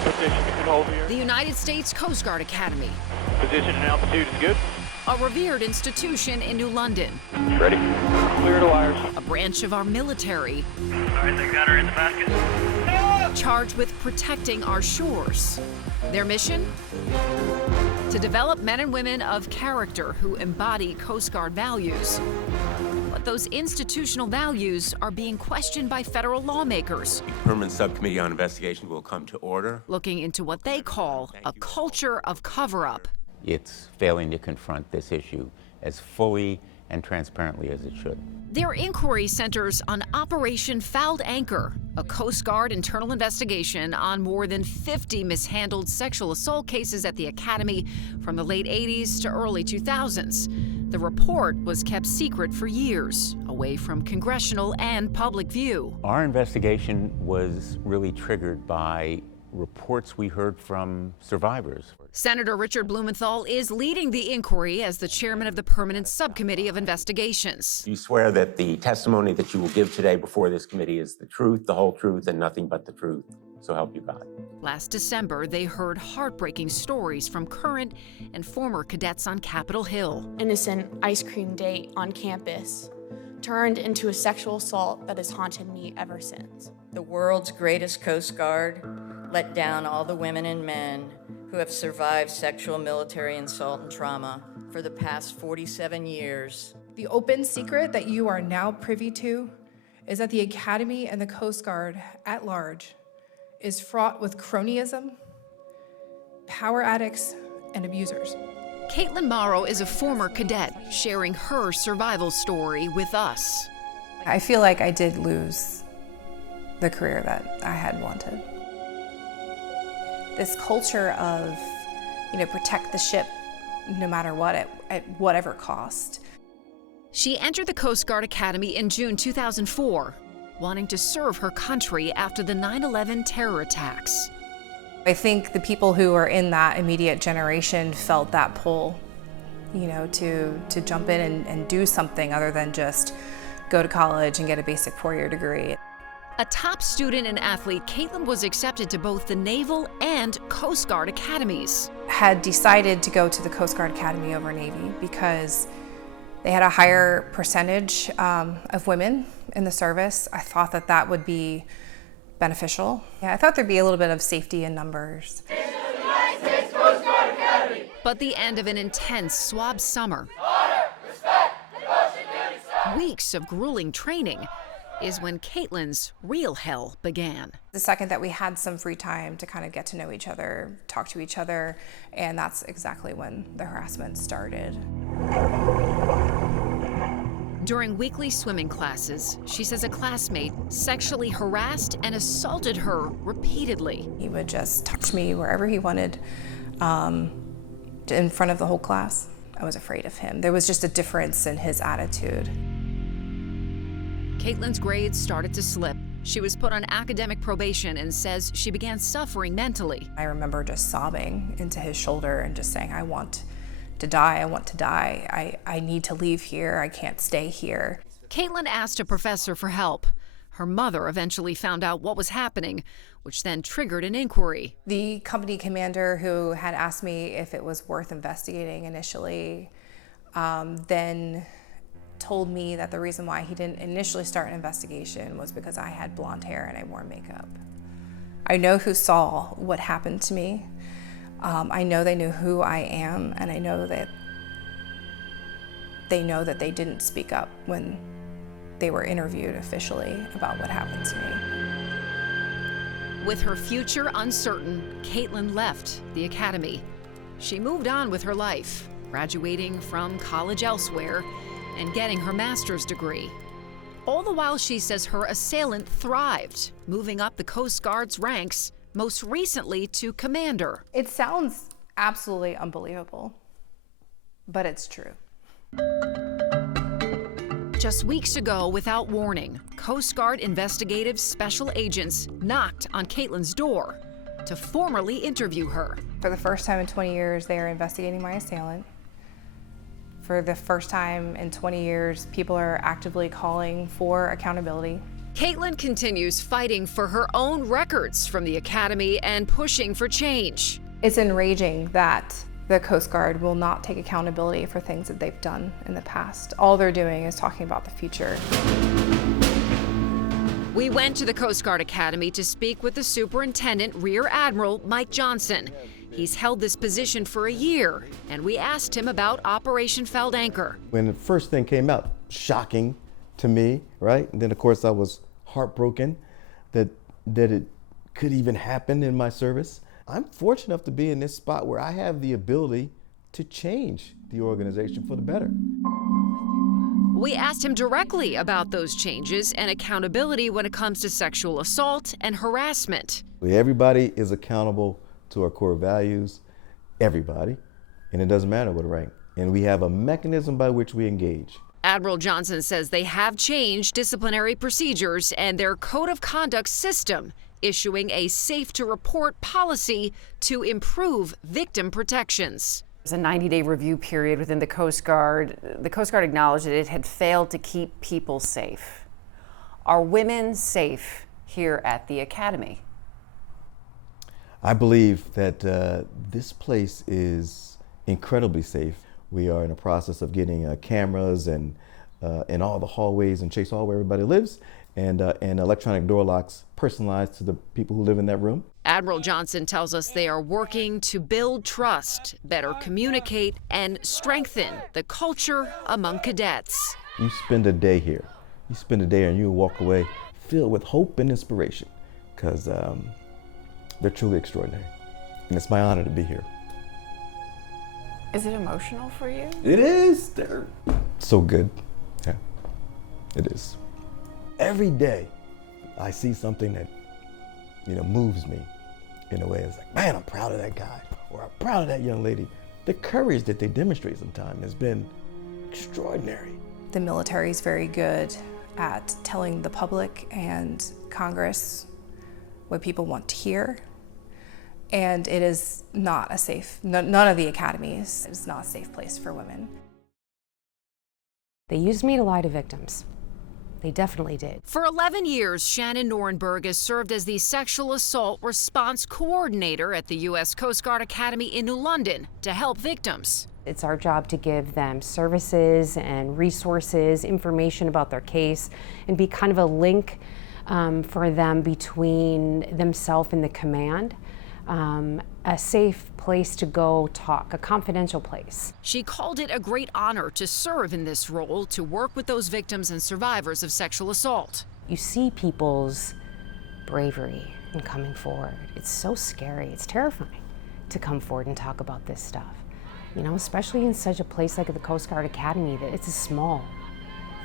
good position you can hold here. The United States Coast Guard Academy, Position and altitude is good. a revered institution in New London, Ready? Clear to wires. a branch of our military All right, the gunner in the basket. charged with protecting our shores. Their mission? To develop men and women of character who embody Coast Guard values. But those institutional values are being questioned by federal lawmakers, Permanent Subcommittee on Investigation will come to order. looking into what they call a culture of cover-up. It's failing to confront this issue as fully and transparently as it should. Their inquiry centers on Operation Fouled Anchor, a Coast Guard internal investigation on more than 50 mishandled sexual assault cases at the Academy from the late 80s to early 2000s. The report was kept secret for years, away from congressional and public view. Our investigation was really triggered by reports we heard from survivors. Senator Richard Blumenthal is leading the inquiry as the chairman of the Permanent Subcommittee of Investigations. You swear that the testimony that you will give today before this committee is the truth, the whole truth, and nothing but the truth. So help you God. Last December, they heard heartbreaking stories from current and former cadets on Capitol Hill. Innocent ice cream date on campus turned into a sexual assault that has haunted me ever since. The world's greatest Coast Guard let down all the women and men who have survived sexual military assault and trauma for the past 47 years. The open secret that you are now privy to is that the Academy and the Coast Guard at large is fraught with cronyism, power addicts, and abusers. Caitlin Murrow is a former cadet sharing her survival story with us. I feel like I did lose the career that I had wanted. This culture of, protect the ship no matter what, at whatever cost. She entered the Coast Guard Academy in June 2004, wanting to serve her country after the 9/11 terror attacks. I think the people who are in that immediate generation felt that pull, to jump in and do something other than just go to college and get a basic four-year degree. A top student and athlete, Caitlin was accepted to both the Naval and Coast Guard academies. Had decided to go to the Coast Guard Academy over Navy because they had a higher percentage of women in the service. I thought that would be beneficial. Yeah, I thought there'd be a little bit of safety in numbers. This is the United States Coast Guard Academy. But the end of an intense swab summer, Honor, respect, devotion, duty, service. weeks of grueling training, is when Caitlin's real hell began. The second that we had some free time to kind of get to know each other, talk to each other, and that's exactly when the harassment started. During weekly swimming classes, she says a classmate sexually harassed and assaulted her repeatedly. He would just touch me wherever he wanted, in front of the whole class. I was afraid of him. There was just a difference in his attitude. Caitlin's grades started to slip. She was put on academic probation and says she began suffering mentally. I remember just sobbing into his shoulder and just saying, I want to die, I want to die. I need to leave here, I can't stay here. Caitlin asked a professor for help. Her mother eventually found out what was happening, which then triggered an inquiry. The company commander who had asked me if it was worth investigating initially, then told me that the reason why he didn't initially start an investigation was because I had blonde hair and I wore makeup. I know who saw what happened to me. I know they knew who I am, and I know that they didn't speak up when they were interviewed officially about what happened to me. With her future uncertain, Caitlin left the academy. She moved on with her life, graduating from college elsewhere and getting her master's degree. All the while, she says her assailant thrived, moving up the Coast Guard's ranks, most recently to commander. It sounds absolutely unbelievable, but it's true. Just weeks ago, without warning, Coast Guard investigative special agents knocked on Caitlin's door to formally interview her. For the first time in 20 years, they are investigating my assailant. For the first time in 20 years, people are actively calling for accountability. Caitlin continues fighting for her own records from the Academy and pushing for change. It's enraging that the Coast Guard will not take accountability for things that they've done in the past. All they're doing is talking about the future. We went to the Coast Guard Academy to speak with the Superintendent, Rear Admiral Mike Johnson. He's held this position for a year, and we asked him about Operation Fouled Anchor. When the first thing came out, shocking to me, right? And then of course I was heartbroken that it could even happen in my service. I'm fortunate enough to be in this spot where I have the ability to change the organization for the better. We asked him directly about those changes and accountability when it comes to sexual assault and harassment. Everybody is accountable to our core values, everybody, and it doesn't matter what rank. And we have a mechanism by which we engage. Admiral Johnson says they have changed disciplinary procedures and their code of conduct system, issuing a safe-to-report policy to improve victim protections. There's a 90-day review period within the Coast Guard. The Coast Guard acknowledged that it had failed to keep people safe. Are women safe here at the Academy? I believe that this place is incredibly safe. We are in the process of getting cameras and in all the hallways and Chase Hall where everybody lives, and electronic door locks personalized to the people who live in that room. Admiral Johnson tells us they are working to build trust, better communicate, and strengthen the culture among cadets. You spend a day here. You spend a day and you walk away filled with hope and inspiration, because they're truly extraordinary. And it's my honor to be here. Is it emotional for you? It is. They're so good. Yeah, it is. Every day I see something that, moves me in a way. It's like, man, I'm proud of that guy, or I'm proud of that young lady. The courage that they demonstrate sometimes has been extraordinary. The military is very good at telling the public and Congress what people want to hear. And it is not a safe, none of the academies, it's not a safe place for women. They used me to lie to victims. They definitely did. For 11 years, Shannon Norenberg has served as the Sexual Assault Response Coordinator at the U.S. Coast Guard Academy in New London to help victims. It's our job to give them services and resources, information about their case, and be kind of a link for them between themselves and the command. A safe place to go talk, a confidential place. She called it a great honor to serve in this role, to work with those victims and survivors of sexual assault. You see people's bravery in coming forward. It's so scary, it's terrifying to come forward and talk about this stuff. Especially in such a place like the Coast Guard Academy, that it's a small,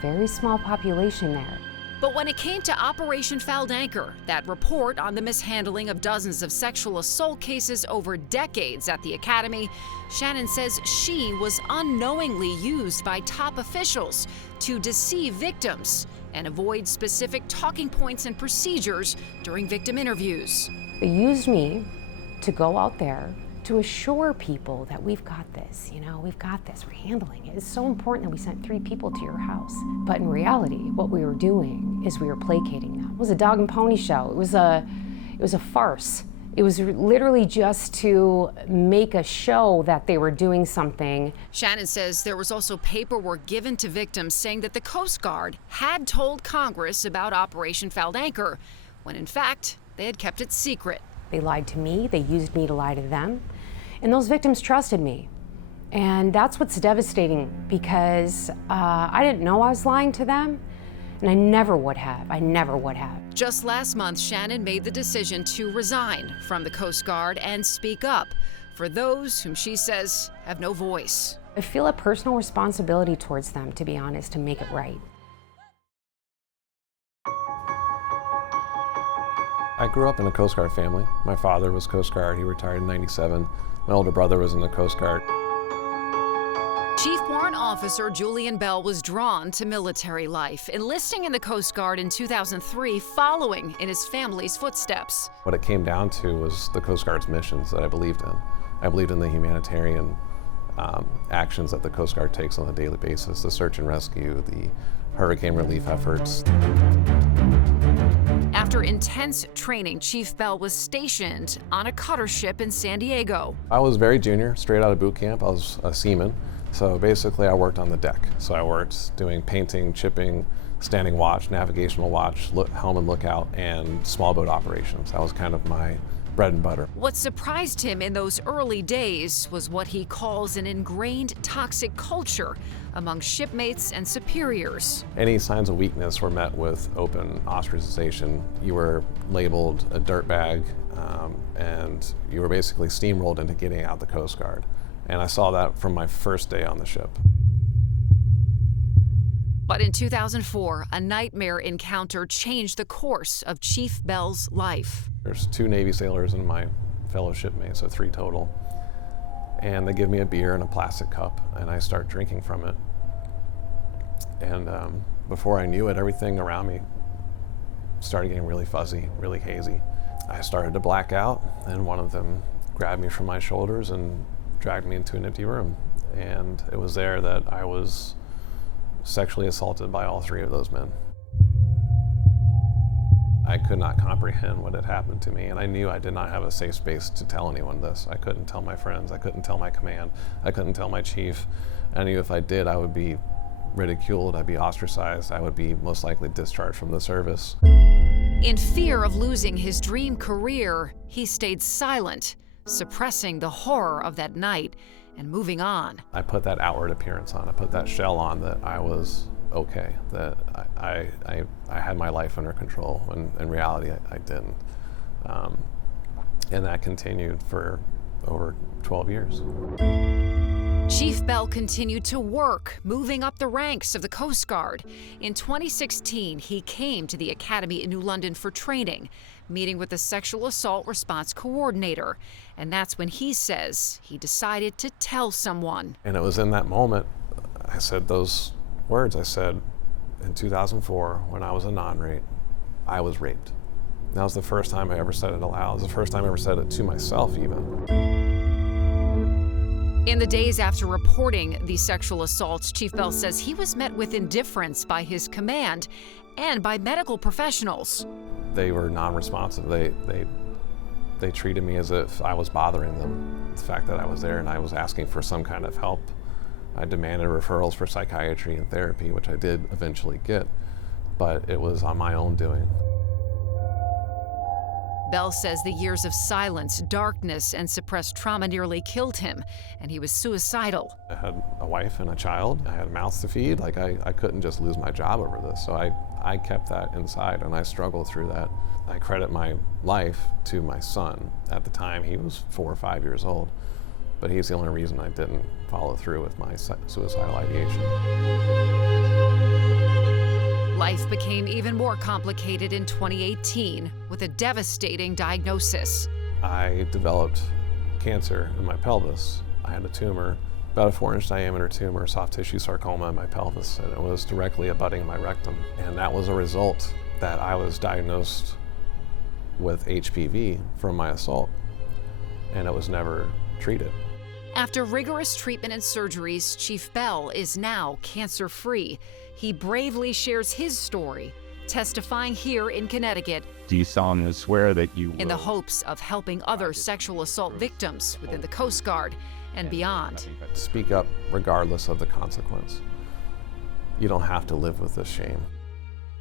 very small population there. But when it came to Operation Fouled Anchor, that report on the mishandling of dozens of sexual assault cases over decades at the Academy, Shannon says she was unknowingly used by top officials to deceive victims and avoid specific talking points and procedures during victim interviews. They used me to go out there to assure people that we've got this, we've got this, we're handling it. It's so important that we sent 3 people to your house. But in reality, what we were doing is we were placating them. It was a dog and pony show. It was a farce. It was literally just to make a show that they were doing something. Shannon says there was also paperwork given to victims saying that the Coast Guard had told Congress about Operation Fouled Anchor, when in fact, they had kept it secret. They lied to me, they used me to lie to them, and those victims trusted me. And that's what's devastating, because I didn't know I was lying to them, and I never would have. Just last month, Shannon made the decision to resign from the Coast Guard and speak up for those whom she says have no voice. I feel a personal responsibility towards them, to be honest, to make it right. I grew up in a Coast Guard family. My father was Coast Guard. He retired in '97. My older brother was in the Coast Guard. Chief Warrant Officer Julian Bell was drawn to military life, enlisting in the Coast Guard in 2003, following in his family's footsteps. What it came down to was the Coast Guard's missions that I believed in. I believed in the humanitarian actions that the Coast Guard takes on a daily basis, the search and rescue, the hurricane relief efforts. After intense training, Chief Bell was stationed on a cutter ship in San Diego. I was very junior, straight out of boot camp. I was a seaman. So basically I worked on the deck. So I worked doing painting, chipping, standing watch, navigational watch, helm and lookout, and small boat operations. That was kind of my bread and butter. What surprised him in those early days was what he calls an ingrained toxic culture among shipmates and superiors. Any signs of weakness were met with open ostracization. You were labeled a dirtbag, and you were basically steamrolled into getting out the Coast Guard. And I saw that from my first day on the ship. But in 2004, a nightmare encounter changed the course of Chief Bell's life. There's 2 Navy sailors and my fellow shipmates, so 3 total. And they give me a beer in a plastic cup, and I start drinking from it. And before I knew it, everything around me started getting really fuzzy, really hazy. I started to black out, and one of them grabbed me from my shoulders and dragged me into an empty room. And it was there that I was sexually assaulted by all 3 of those men. I could not comprehend what had happened to me, and I knew I did not have a safe space to tell anyone this. I couldn't tell my friends, I couldn't tell my command, I couldn't tell my chief. I knew if I did, I would be ridiculed, I'd be ostracized, I would be most likely discharged from the service. In fear of losing his dream career, he stayed silent, suppressing the horror of that night and moving on. I put that outward appearance on, I put that shell on that I was okay, that I had my life under control, when in reality I didn't. And that continued for over 12 years. Chief Bell continued to work, moving up the ranks of the Coast Guard. In 2016, he came to the Academy in New London for training, meeting with the Sexual Assault Response Coordinator. And that's when he says he decided to tell someone. And it was in that moment I said those words. I said, in 2004, when I was a non-rate, I was raped. That was the first time I ever said it aloud. It was the first time I ever said it to myself, even. In the days after reporting these sexual assaults, Chief Bell says he was met with indifference by his command and by medical professionals. They were non-responsive. They treated me as if I was bothering them. The fact that I was there and I was asking for some kind of help. I demanded referrals for psychiatry and therapy, which I did eventually get, but it was on my own doing. Bell says the years of silence, darkness, and suppressed trauma nearly killed him, and he was suicidal. I had a wife and a child. I had mouths to feed. Like, I couldn't just lose my job over this, so I kept that inside, and I struggled through that. I credit my life to my son. At the time, he was 4 or 5 years old, but he's the only reason I didn't follow through with my suicidal ideation. Life became even more complicated in 2018 with a devastating diagnosis. I developed cancer in my pelvis. I had a tumor, about a 4-inch diameter tumor, soft tissue sarcoma in my pelvis, and it was directly abutting my rectum. And that was a result that I was diagnosed with HPV from my assault, and it was never treated. After rigorous treatment and surgeries, Chief Bell is now cancer-free. He bravely shares his story, testifying here in Connecticut. Do you solemnly swear that you will? In the hopes of helping other sexual assault victims within the Coast Guard and beyond. Speak up regardless of the consequence. You don't have to live with this shame.